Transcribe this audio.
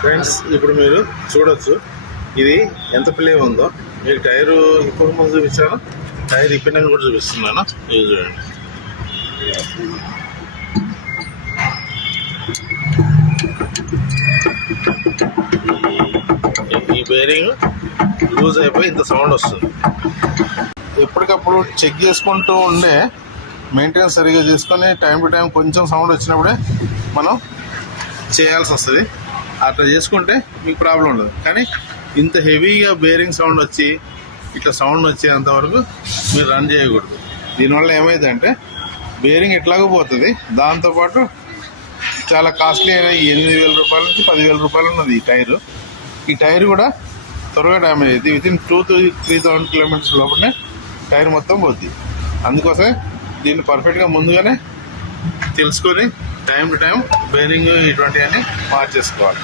Friends ఇప్పుడు మీరు చూడొచ్చు. ఇది ఎంత ప్లే ఉందో. మీకు టైరు ఇప్పుడు ముందు చూపించాను. టైర్ ఇప్పినాక కూడా చూపిస్తున్నాను. ఇది చూడండి. ఈ- ఈ బేరింగ్ లూజ్ అయిపోయి ఇంత సౌండ్ వస్తుంది. ఎప్పటికప్పుడు చెక్ చేసుకుంటూ ఉండే మెయింటెనెన్స్ సరిగా చేసుకొని టైం టు టైం కొంచెం సౌండ్ వచ్చినప్పుడే మనం చేయాల్సి వస్తుంది. అట్లా చేసుకుంటే మీకు ప్రాబ్లం ఉండదు. కానీ ఇంత హెవీగా బేరింగ్ సౌండ్ వచ్చి ఇట్లా సౌండ్ వచ్చేంత వరకు మీరు రన్ చేయకూడదు. దీనివల్ల ఏమైందంటే బేరింగ్ ఎట్లాగో పోతుంది. దాంతోపాటు చాలా కాస్ట్లీ అయిన ఎనిమిది వేల రూపాయల నుంచి పదివేల రూపాయలు ఉన్నది ఈ టైరు. ఈ టైర్ కూడా త్వరగా డ్యామేజ్ అవుతుంది within two three three thousand kilometres లోపలనే టైర్ మొత్తం పోద్ది. అందుకోసమే దీన్ని పర్ఫెక్ట్గా ముందుగానే తెలుసుకొని టైం టు టైం బేరింగ్ ఇటువంటివన్నీ మార్చేసుకోవాలి.